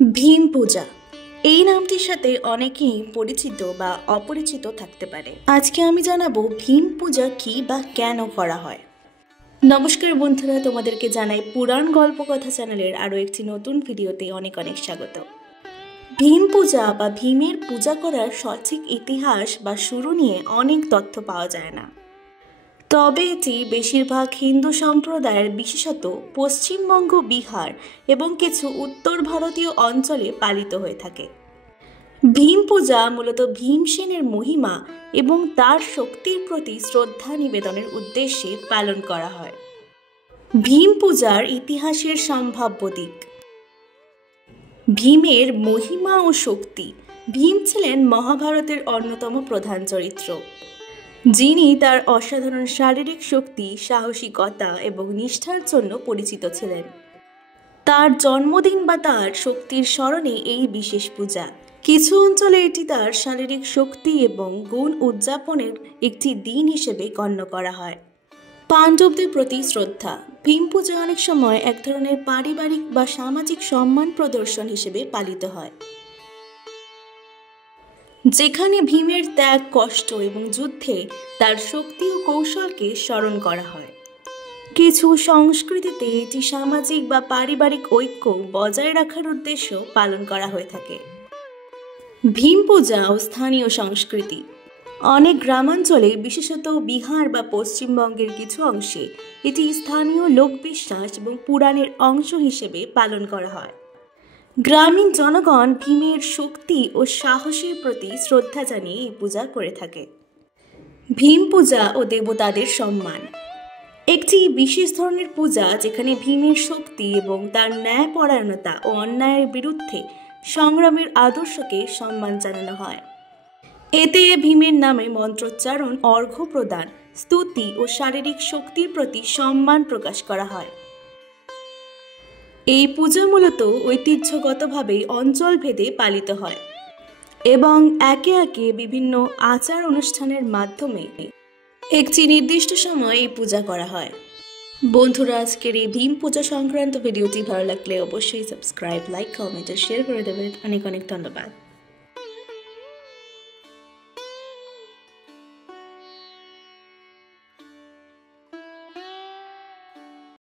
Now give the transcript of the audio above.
ভীম পূজা এই নামটির সাথে অনেকেই পরিচিত বা অপরিচিত থাকতে পারে। আজকে আমি জানাবো ভীম পূজা কি বা কেন করা হয়। নমস্কার বন্ধুরা, তোমাদেরকে জানাই পুরাণ গল্পকথা চ্যানেলের আরও একটি নতুন ভিডিওতে অনেক অনেক স্বাগত। ভীম পূজা বা ভীমের পূজা করার সঠিক ইতিহাস বা শুরু নিয়ে অনেক তথ্য পাওয়া যায় না, তবে এটি বেশিরভাগ হিন্দু সম্প্রদায়ের, বিশেষত পশ্চিমবঙ্গ, বিহার এবং কিছু উত্তর ভারতীয় অঞ্চলে পালিত হয়ে থাকে। ভীম পূজা মূলত ভীমসেনের মহিমা এবং তার শক্তির প্রতি শ্রদ্ধা নিবেদনের উদ্দেশ্যে পালন করা হয়। ভীম পূজার ইতিহাসের সম্ভাব্য দিক। ভীমের মহিমা ও শক্তি। ভীম ছিলেন মহাভারতের অন্যতম প্রধান চরিত্র, যিনি তার অসাধারণ শারীরিক শক্তি, সাহসিকতা এবং নিষ্ঠার জন্য পরিচিত ছিলেন। তার জন্মদিন বা তার শক্তির স্মরণে এই বিশেষ পূজা। কিছু অঞ্চলে এটি তার শারীরিক শক্তি এবং গুণ উদযাপনের একটি দিন হিসেবে গণ্য করা হয়। পাণ্ডবদের প্রতি শ্রদ্ধা। ভীম পূজা অনেক সময় এক ধরনের পারিবারিক বা সামাজিক সম্মান প্রদর্শন হিসেবে পালিত হয়, যেখানে ভীমের ত্যাগ, কষ্ট এবং যুদ্ধে তার শক্তি ও কৌশলকে স্মরণ করা হয়। কিছু সংস্কৃতিতে এটি সামাজিক বা পারিবারিক ঐক্য বজায় রাখার উদ্দেশ্য পালন করা হয়ে থাকে। ভীম পূজা ও স্থানীয় সংস্কৃতি। অনেক গ্রামাঞ্চলে, বিশেষত বিহার বা পশ্চিমবঙ্গের কিছু অংশে, এটি স্থানীয় লোকবিশ্বাস এবং পুরাণের অংশ হিসেবে পালন করা হয়। গ্রামীণ জনগণ ভীমের শক্তি ও সাহসের প্রতি শ্রদ্ধা জানিয়ে এই পূজা করে থাকে। ভীম পূজা ও দেবতাদের সম্মান। একটি বিশেষ ধরনের পূজা যেখানে ভীমের শক্তি এবং তার ন্যায়পরায়ণতা ও অন্যায়ের বিরুদ্ধে সংগ্রামের আদর্শকে সম্মান জানানো হয়। এতে ভীমের নামে মন্ত্রোচ্চারণ, অর্ঘ্য প্রদান, স্তুতি ও শারীরিক শক্তির প্রতি সম্মান প্রকাশ করা হয়। এই পূজা মূলত ঐতিহ্যগতভাবে অঞ্চলভেদে পালিত হয় এবং একে একে বিভিন্ন আচার অনুষ্ঠানের মাধ্যমে একটি নির্দিষ্ট সময় এই পূজা করা হয়। বন্ধুরা, আজকের এই ভীম পূজা সংক্রান্ত ভিডিওটি ভালো লাগলে অবশ্যই সাবস্ক্রাইব, লাইক, কমেন্ট আর শেয়ার করে দেবেন। অনেক অনেক ধন্যবাদ।